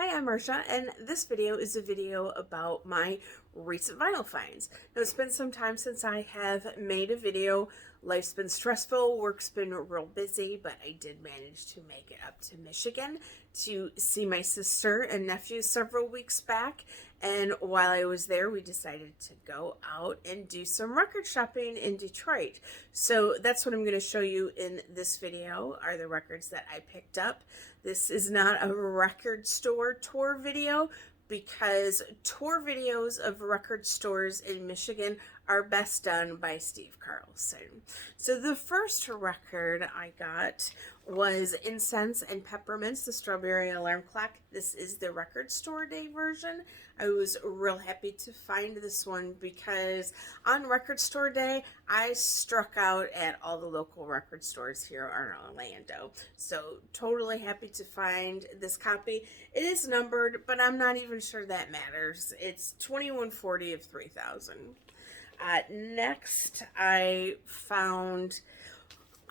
Hi, I'm Marsha, and this video is a video about my recent vinyl finds. Now, it's been some time since I have made a video. Life's been stressful, work's been real busy, but I did manage to make it up to Michigan to see my sister and nephew several weeks back. And while I was there, we decided to go out and do some record shopping in Detroit. So that's what I'm going to show you in this video, are the records that I picked up. This is not a record store tour video, because tour videos of record stores in Michigan are best done by Steve Carlson. So the first record I got was Incense and Peppermints, the Strawberry Alarm Clock. This is the record store day version. I was real happy to find this one because on record store day, I struck out at all the local record stores here in Orlando. So totally happy to find this copy. It is numbered, but I'm not even sure that matters. It's 2140 of 3000. Next, I found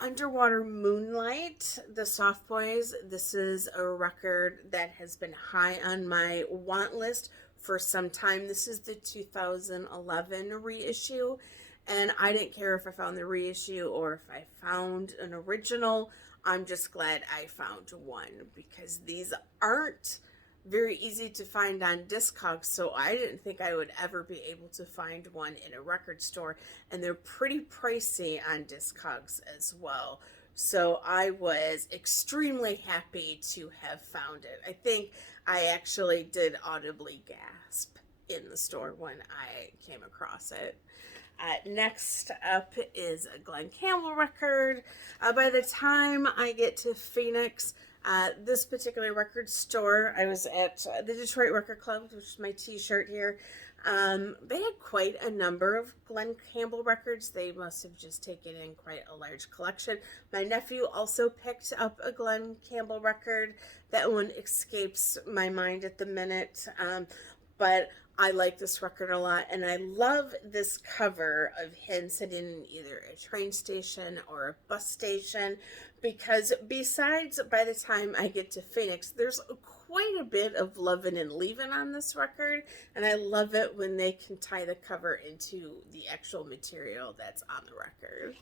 Underwater Moonlight, the Soft Boys. This is a record that has been high on my want list for some time. This is the 2011 reissue, and I didn't care if I found the reissue or if I found an original. I'm just glad I found one, because these aren't very easy to find on Discogs, so I didn't think I would ever be able to find one in a record store, and they're pretty pricey on Discogs as well. So I was extremely happy to have found it. I think I actually did audibly gasp in the store when I came across it. Next up is a Glen Campbell record. By the time I get to Phoenix, this particular record store, I was at the Detroit Record Club, which is my t-shirt here. They had quite a number of Glen Campbell records. They must have just taken in quite a large collection. My nephew also picked up a Glen Campbell record. That one escapes my mind at the minute, but I like this record a lot, and I love this cover of him sitting in either a train station or a bus station, because besides By the Time I Get to Phoenix, there's quite a bit of lovin' and leavin' on this record, and I love it when they can tie the cover into the actual material that's on the record.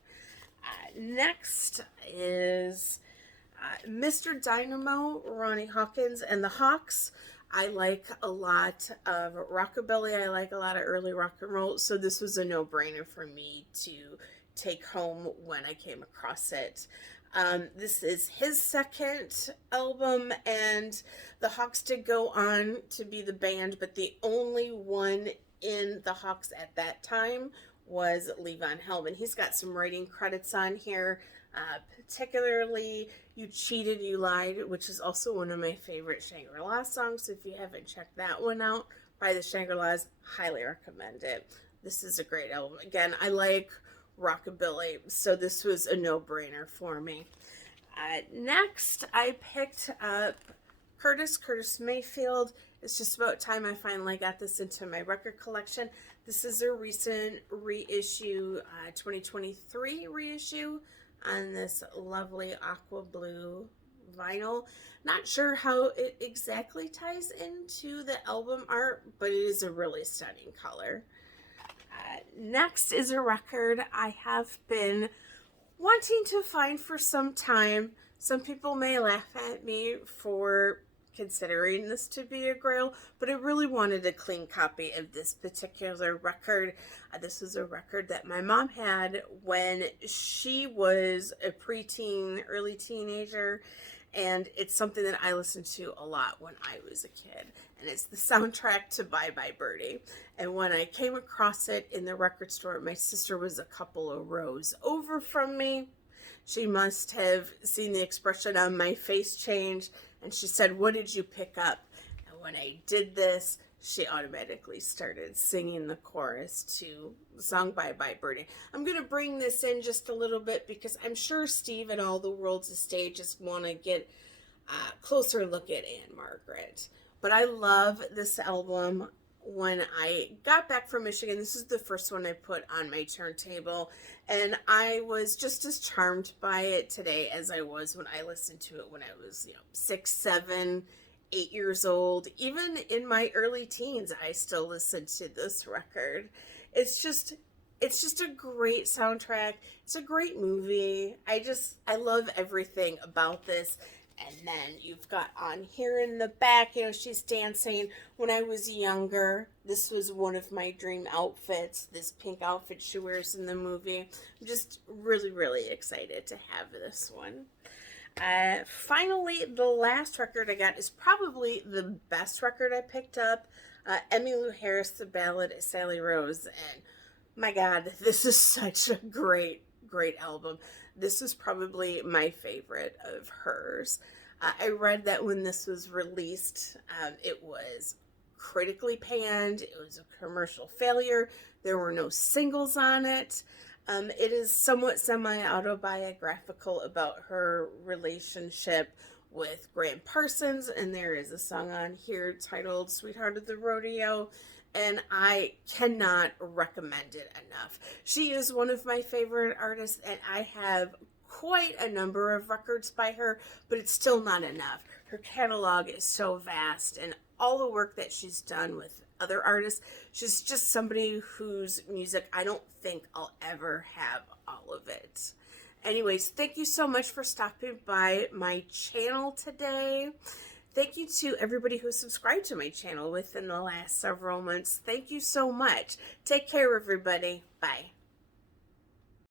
Next is Mr. Dynamo, Ronnie Hawkins and the Hawks. I like a lot of rockabilly. I like a lot of early rock and roll. So this was a no-brainer for me to take home when I came across it. This is his second album, and the Hawks did go on to be the band, but the only one in the Hawks at that time was Levon Helm. He's got some writing credits on here, particularly You Cheated, You Lied, which is also one of my favorite Shangri-La songs. So if you haven't checked that one out by the Shangri-Las, highly recommend it. This is a great album. Again, I like rockabilly, so this was a no-brainer for me. Next, I picked up Curtis Mayfield. It's just about time I finally got this into my record collection. This is a recent reissue, 2023 reissue on this lovely aqua blue vinyl. Not sure how it exactly ties into the album art, but it is a really stunning color. Next is a record I have been wanting to find for some time. Some people may laugh at me for considering this to be a grail, but I really wanted a clean copy of this particular record. This was a record that my mom had when she was a preteen, early teenager, and it's something that I listened to a lot when I was a kid, and it's the soundtrack to Bye Birdie. And when I came across it in the record store, my sister was a couple of rows over from me. She must have seen the expression on my face change, and she said, "What did you pick up?" And when I did this, she automatically started singing the chorus to the song Bye Birdie. I'm going to bring this in just a little bit because I'm sure Steve and all the World's a Stage just want to get a closer look at Anne Margaret. But I love this album. When I got back from Michigan, this is the first one I put on my turntable, and I was just as charmed by it today as I was when I listened to it when I was, 6, 7, 8 years old. Even in my early teens, I still listen to this record. It's just it's just a great soundtrack. It's a great movie. I love everything about this. And then you've got on here in the back, she's dancing. When I was younger, this was one of my dream outfits, this pink outfit she wears in the movie. I'm just really, really excited to have this one. Finally, the last record I got is probably the best record I picked up. Emmylou Harris, The Ballad of Sally Rose. And my God, this is such a great, great album. This is probably my favorite of hers. I read that when this was released, it was critically panned. It was a commercial failure. There were no singles on it. It is somewhat semi-autobiographical about her relationship with Graham Parsons, and there is a song on here titled Sweetheart of the Rodeo, and I cannot recommend it enough. She is one of my favorite artists, and I have quite a number of records by her, but it's still not enough. Her catalog is so vast, and all the work that she's done with other artists, she's just somebody whose music I don't think I'll ever have all of it. Anyways, thank you so much for stopping by my channel today. Thank you to everybody who subscribed to my channel within the last several months. Thank you so much. Take care, everybody. Bye.